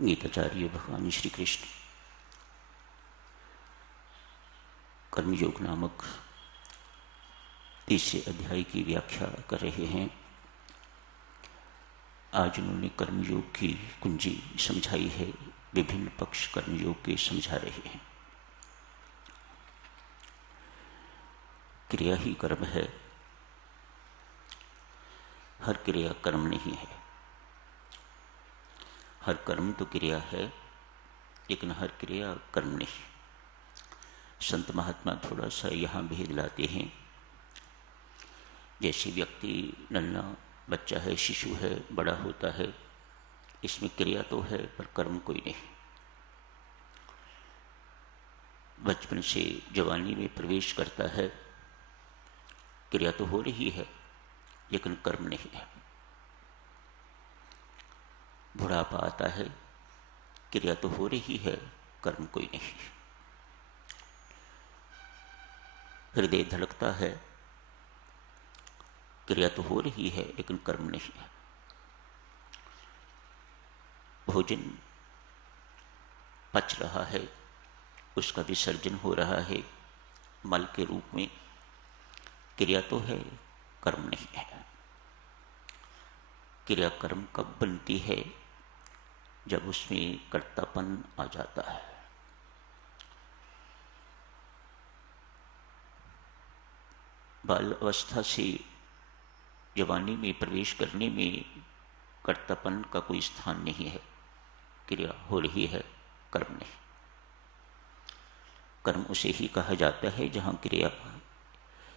गीताचार्य भगवान श्री कृष्ण कर्मयोग नामक तीसरे अध्याय की व्याख्या कर रहे हैं। आज उन्होंने कर्मयोग की कुंजी समझाई है, विभिन्न पक्ष कर्मयोग के समझा रहे हैं। क्रिया ही कर्म है, हर क्रिया कर्म नहीं है। हर कर्म तो क्रिया है, लेकिन हर क्रिया कर्म नहीं। संत महात्मा थोड़ा सा यहाँ भेद लाते हैं। जैसे व्यक्ति नन्हा बच्चा है, शिशु है, बड़ा होता है, इसमें क्रिया तो है पर कर्म कोई नहीं। बचपन से जवानी में प्रवेश करता है, क्रिया तो हो रही है लेकिन कर्म नहीं है। बुढ़ापा आता है, क्रिया तो हो रही है, कर्म कोई नहीं। हृदय धड़कता है, क्रिया तो हो रही है लेकिन कर्म नहीं है। भोजन पच रहा है, उसका विसर्जन हो रहा है मल के रूप में, क्रिया तो है, कर्म नहीं है। क्रिया कर्म कब बनती है? जब उसमें कर्तापन आ जाता है। बाल अवस्था से जवानी में प्रवेश करने में कर्तापन का कोई स्थान नहीं है। क्रिया हो रही है, कर्म नहीं। कर्म उसे ही कहा जाता है जहाँ क्रिया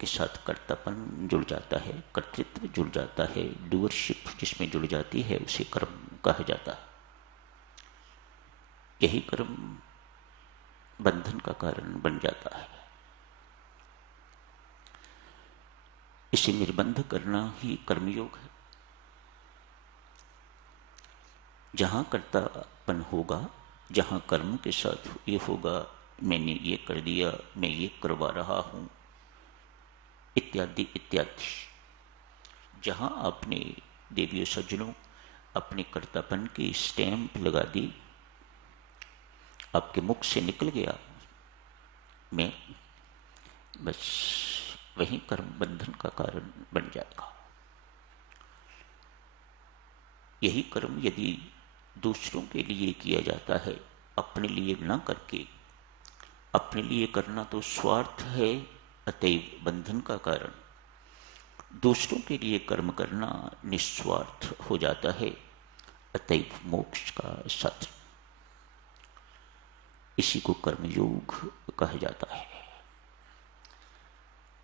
के साथ कर्तापन जुड़ जाता है, कर्तृत्व जुड़ जाता है, डूअरशिप जिसमें जुड़ जाती है उसे कर्म कहा जाता है। यही कर्म बंधन का कारण बन जाता है। इसे निर्बंध करना ही कर्मयोग है। जहाँ कर्तापन होगा, जहाँ कर्म के साथ ये होगा, मैंने ये कर दिया, मैं ये करवा रहा हूँ, इत्यादि इत्यादि, जहाँ आपने देवियों सज्जनों अपने कर्तापन की स्टैंप लगा दी, आपके मुख से निकल गया मैं, बस वही कर्म बंधन का कारण बन जाएगा। यही कर्म यदि दूसरों के लिए किया जाता है, अपने लिए न करके, अपने लिए करना तो स्वार्थ है, अतएव बंधन का कारण। दूसरों के लिए कर्म करना निस्वार्थ हो जाता है, अतएव मोक्ष का साधन। इसी को कर्मयोग कहा जाता है।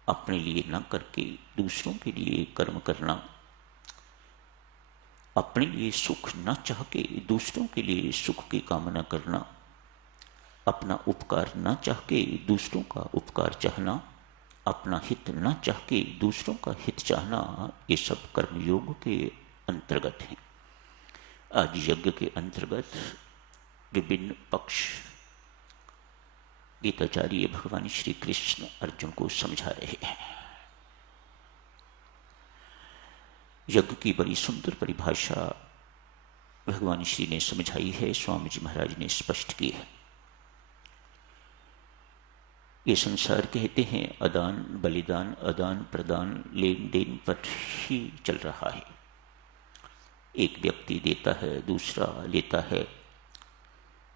अपने लिए न करके दूसरों के लिए कर्म करना, अपने लिए सुख न चाह के दूसरों के लिए सुख की कामना करना, अपना उपकार न चाह के दूसरों का उपकार चाहना, अपना हित न चाह के दूसरों का हित चाहना, ये सब कर्मयोग के अंतर्गत हैं। आज यज्ञ के अंतर्गत विभिन्न पक्ष गीताचार्य भगवान श्री कृष्ण अर्जुन को समझा रहे हैं। यज्ञ की बड़ी सुंदर परिभाषा भगवान श्री ने समझाई है, स्वामी जी महाराज ने स्पष्ट की है। ये संसार कहते हैं आदान बलिदान, आदान प्रदान, लेन देन पर ही चल रहा है। एक व्यक्ति देता है, दूसरा लेता है,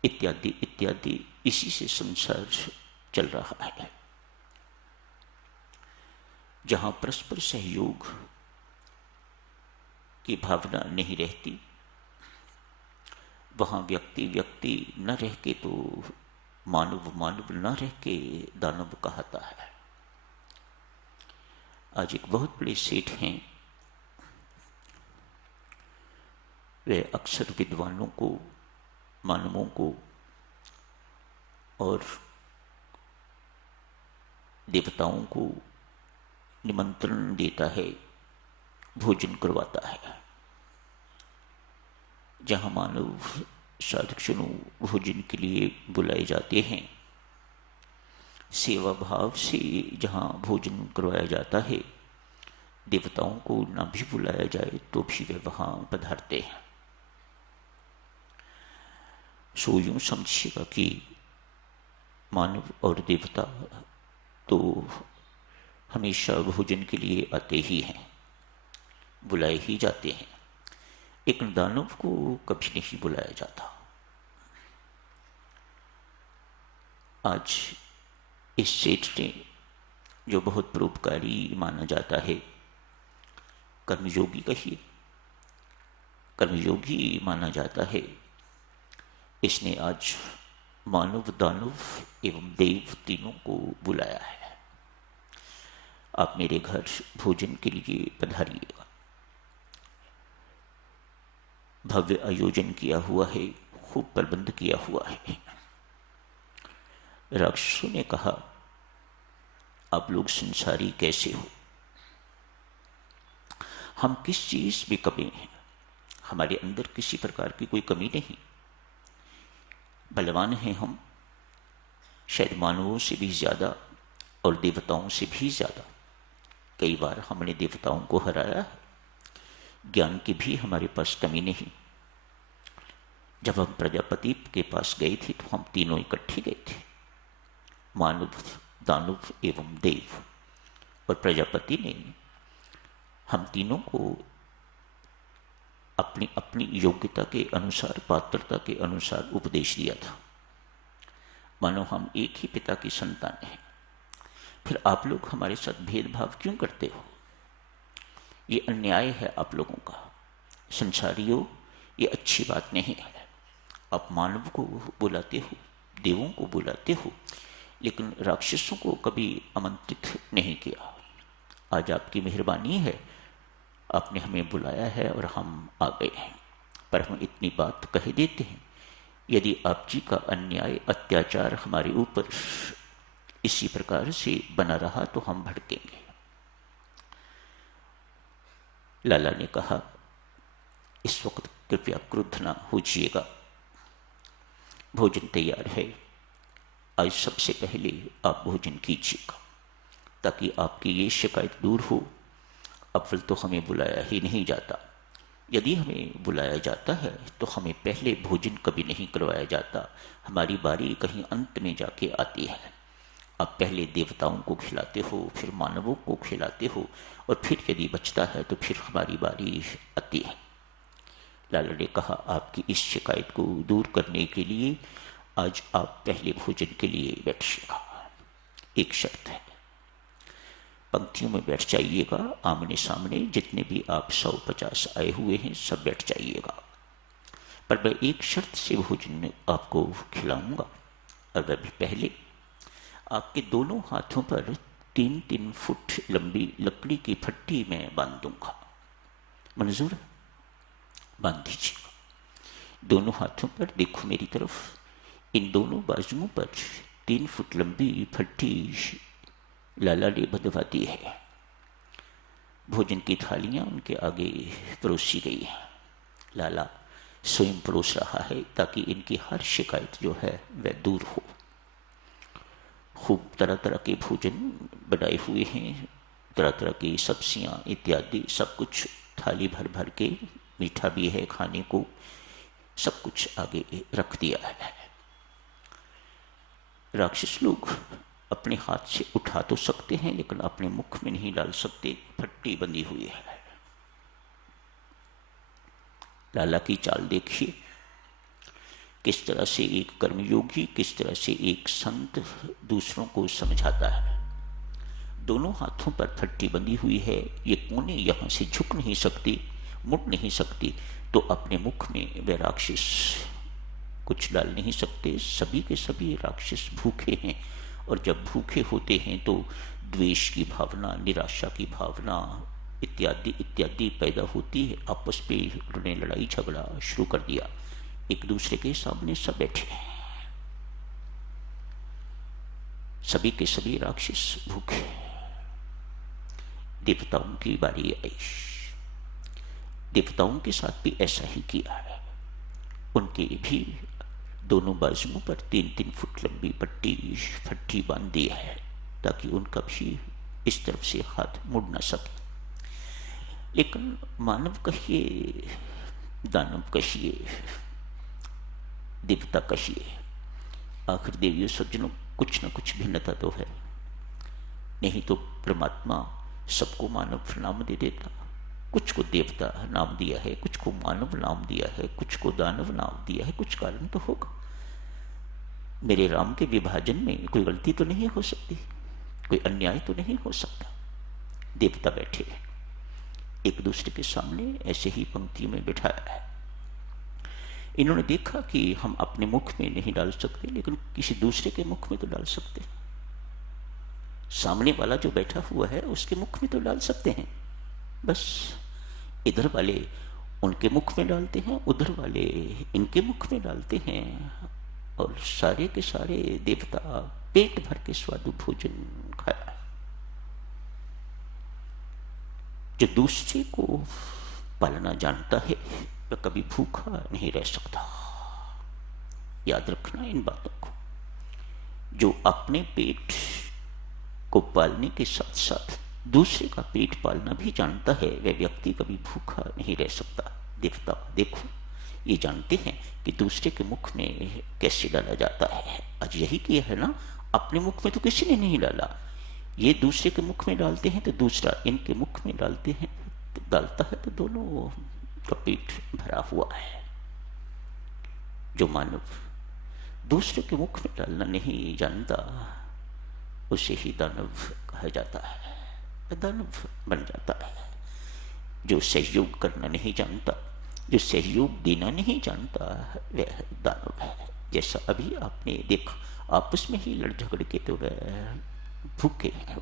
इत्यादि इत्यादि, इसी से संसार चल रहा है। जहां परस्पर सहयोग की भावना नहीं रहती, वहां व्यक्ति व्यक्ति न रह के तो मानव मानव न रह के दानव कहता है। आज एक बहुत बड़े सेठ हैं, वे अक्सर विद्वानों को, मानवों को और देवताओं को निमंत्रण देता है, भोजन करवाता है। जहाँ मानव साधकजनों भोजन के लिए बुलाए जाते हैं, सेवा भाव से जहाँ भोजन करवाया जाता है, देवताओं को न भी बुलाया जाए तो भी वे वहाँ पधारते हैं। सो यूं समझिएगा कि मानव और देवता तो हमेशा भोजन के लिए आते ही हैं, बुलाए ही जाते हैं। एक दानव को कभी नहीं बुलाया जाता। आज इस सेठ ने, जो बहुत परोपकारी माना जाता है, कर्मयोगी कहिए, कर्मयोगी माना जाता है, इसने आज मानव, दानव एवं देव तीनों को बुलाया है। आप मेरे घर भोजन के लिए पधारिएगा। भव्य आयोजन किया हुआ है, खूब प्रबंध किया हुआ है। राक्षसों ने कहा, आप लोग संसारी कैसे हो? हम किस चीज में कमी हैं? हमारे अंदर किसी प्रकार की कोई कमी नहीं। बलवान हैं हम, शायद मानवों से भी ज्यादा और देवताओं से भी ज्यादा। कई बार हमने देवताओं को हराया है। ज्ञान की भी हमारे पास कमी नहीं। जब हम प्रजापति के पास गए थे तो हम तीनों इकट्ठे गए थे, मानव, दानव एवं देव। और प्रजापति ने हम तीनों को अपनी अपनी योग्यता के अनुसार, पात्रता के अनुसार उपदेश दिया था। मानो हम एक ही पिता की संतान हैं। फिर आप लोग हमारे साथ भेदभाव क्यों करते हो? ये अन्याय है आप लोगों का। संसारियों, ये अच्छी बात नहीं है। आप मानव को बुलाते हो, देवों को बुलाते हो, लेकिन राक्षसों को कभी आमंत्रित नहीं किया। आज आपकी मेहरबानी है, आपने हमें बुलाया है और हम आ गए हैं। पर हम इतनी बात कह देते हैं, यदि आप जी का अन्याय, अत्याचार हमारे ऊपर इसी प्रकार से बना रहा तो हम भड़केंगे। लाला ने कहा, इस वक्त कृपया क्रुद्ध ना होइएगा, भोजन तैयार है। आज सबसे पहले आप भोजन कीजिएगा ताकि आपकी ये शिकायत दूर हो। अव्वल तो हमें बुलाया ही नहीं जाता। यदि हमें बुलाया जाता है तो हमें पहले भोजन कभी नहीं करवाया जाता। हमारी बारी कहीं अंत में जाके आती है। आप पहले देवताओं को खिलाते हो, फिर मानवों को खिलाते हो, और फिर यदि बचता है तो फिर हमारी बारी आती है। लाला ने कहा, आपकी इस शिकायत को दूर करने के लिए आज आप पहले भोजन के लिए बैठिएगा। एक शर्त है, पंक्तियों में बैठ जाइएगा, आमने सामने। जितने भी आप 150 आए हुए हैं सब बैठ जाइएगा। पर मैं एक शर्त से भोजन आपको खिलाऊंगा, और वह भी पहले आपके दोनों हाथों पर 3-3 फुट लंबी लकड़ी की फट्टी में बांध दूंगा। मंजूर है? बांध दीजिएगा। दोनों हाथों पर देखो मेरी तरफ। इन दोनों बाजुओं पर 3 फुट लंबी फट्टी लाला ने बंधवा दी है। भोजन की थालियां उनके आगे परोसी गई हैं। लाला स्वयं परोस रहा है ताकि इनकी हर शिकायत जो है वह दूर हो। खूब तरह तरह के भोजन बनाए हुए हैं, तरह तरह की सब्जियां इत्यादि, सब कुछ थाली भर भर के। मीठा भी है खाने को, सब कुछ आगे रख दिया है। राक्षस लोग अपने हाथ से उठा तो सकते हैं लेकिन अपने मुख में नहीं डाल सकते, फट्टी बंधी हुई है। लाला की चाल देखिए, किस तरह से एक कर्मयोगी, किस तरह से एक संत दूसरों को समझाता है। दोनों हाथों पर फट्टी बंधी हुई है। ये कोने यहां से झुक नहीं सकती, मुड़ नहीं सकती, तो अपने मुख में वे राक्षस कुछ डाल नहीं सकते। सभी के सभी राक्षस भूखे हैं, और जब भूखे होते हैं तो द्वेष की भावना, निराशा की भावना इत्यादि इत्यादि पैदा होती है। आपस में उन्होंने लड़ाई झगड़ा शुरू कर दिया। एक दूसरे के सामने सब बैठे हैं, सभी के सभी राक्षस भूखे। देवताओं की बारी आई। देवताओं के साथ भी ऐसा ही किया है। उनके भी दोनों बाजुओं पर 3-3 फुट लंबी फट्टी बांध दी है ताकि उनका भी इस तरफ से हाथ मुड़ ना सके। लेकिन मानव कहिए, दानव कहिए, देवता कहिए, आखिर देवियों सज्जनों कुछ न कुछ भिन्नता तो है, नहीं तो परमात्मा सबको मानव नाम दे देता। कुछ को देवता नाम दिया है, कुछ को मानव नाम दिया है, कुछ को दानव नाम दिया है, कुछ कारण तो होगा। मेरे राम के विभाजन में कोई गलती तो नहीं हो सकती, कोई अन्याय तो नहीं हो सकता। देवता बैठे हैं एक दूसरे के सामने, ऐसे ही पंक्ति में बिठाया है। इन्होंने देखा कि हम अपने मुख में नहीं डाल सकते, लेकिन किसी दूसरे के मुख में तो डाल सकते हैं। सामने वाला जो बैठा हुआ है उसके मुख में तो डाल सकते हैं। बस इधर वाले उनके मुख में डालते हैं, उधर वाले इनके मुख में डालते हैं, और सारे के सारे देवता पेट भर के स्वादु भोजन खाया। जो दूसरे को पालना जानता है वह कभी भूखा नहीं रह सकता। याद रखना इन बातों को। जो अपने पेट को पालने के साथ साथ दूसरे का पेट पालना भी जानता है, वह व्यक्ति कभी भूखा नहीं रह सकता। देवता देखो, ये जानते हैं कि दूसरे के मुख में कैसे डाला जाता है। आज यही किया है ना, अपने मुख में तो किसी ने नहीं डाला, ये दूसरे के मुख में डालते हैं तो दूसरा इनके मुख में डालते हैं, तो डालता है तो दोनों का पेट भरा हुआ है। जो मानव दूसरे के मुख में डालना नहीं जानता उसे ही दानव कहा जाता है, दानव बन जाता है। जो सहयोग करना नहीं जानता, जो सहयोग देना नहीं जानता, वह दानव है। जैसा अभी आपने देखा, आपस में ही लड़ झगड़ के तो वह भूखे हैं,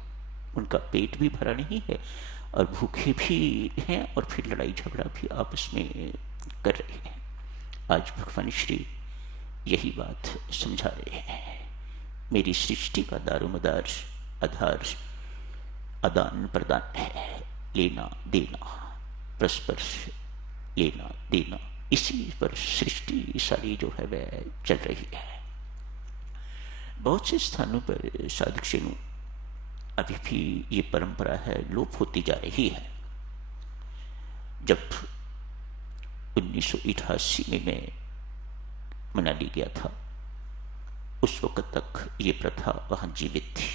उनका पेट भी भरा नहीं है और भूखे भी हैं, और फिर लड़ाई झगड़ा भी आपस में कर रहे हैं। आज भगवान श्री यही बात समझा रहे हैं। मेरी सृष्टि का दारोमदार आधार आदान प्रदान है, लेना देना, परस्पर लेना देना, इसी पर सृष्टि सारी जो है वह चल रही है। बहुत से स्थानों पर साधुक्षणों अभी भी ये परंपरा है, लोप होती जा रही है। जब 1988 में मैं मनाली गया था, उस वक्त तक ये प्रथा वहां जीवित थी।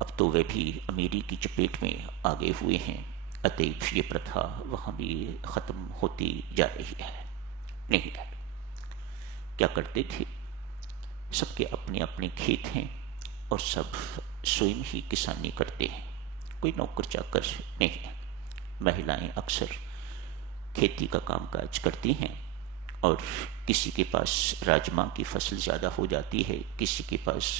अब तो वे भी अमेरिकी चपेट में आ गए हुए हैं, अतएव ये प्रथा वहां भी खत्म होती जा रही है। नहीं है, क्या करते थे, सबके अपने अपने खेत हैं और सब स्वयं ही किसानी करते हैं, कोई नौकर चाकर नहीं है। महिलाएं अक्सर खेती का कामकाज करती हैं, और किसी के पास राजमा की फसल ज़्यादा हो जाती है, किसी के पास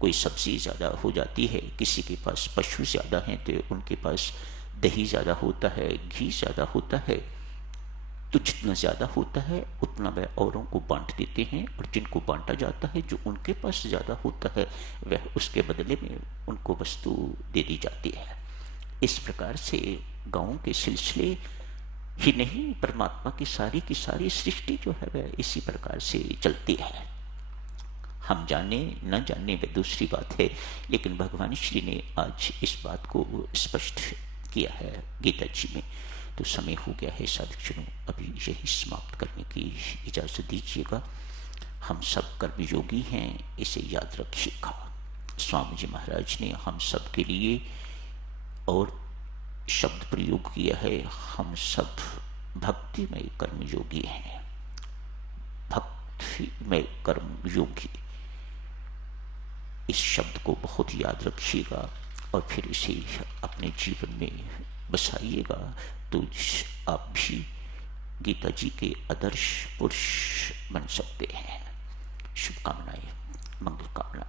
कोई सब्ज़ी ज़्यादा हो जाती है, किसी के पास पशु ज़्यादा हैं तो उनके पास दही ज़्यादा होता है, घी ज़्यादा होता है। तो जितना ज़्यादा होता है उतना वह औरों को बांट देते हैं, और जिनको बांटा जाता है, जो उनके पास ज़्यादा होता है, वह उसके बदले में उनको वस्तु दे दी जाती है। इस प्रकार से गाँव के सिलसिले ही नहीं, परमात्मा की सारी सृष्टि जो है वह इसी प्रकार से चलती है। हम जाने न जाने वह दूसरी बात है, लेकिन भगवान श्री ने आज इस बात को स्पष्ट किया है गीता जी में। तो समय हो गया है साधुक्षणों, अभी यही समाप्त करने की इजाज़त दीजिएगा। हम सब कर्मयोगी हैं, इसे याद रखिएगा। स्वामी जी महाराज ने हम सब के लिए और शब्द प्रयोग किया है, हम सब भक्तिमय कर्मयोगी हैं। भक्तिमय कर्मयोगी, इस शब्द को बहुत याद रखिएगा और फिर इसे अपने जीवन में बसाइएगा, तो आप भी गीता जी के आदर्श पुरुष बन सकते हैं। शुभकामनाएं, मंगल कामना।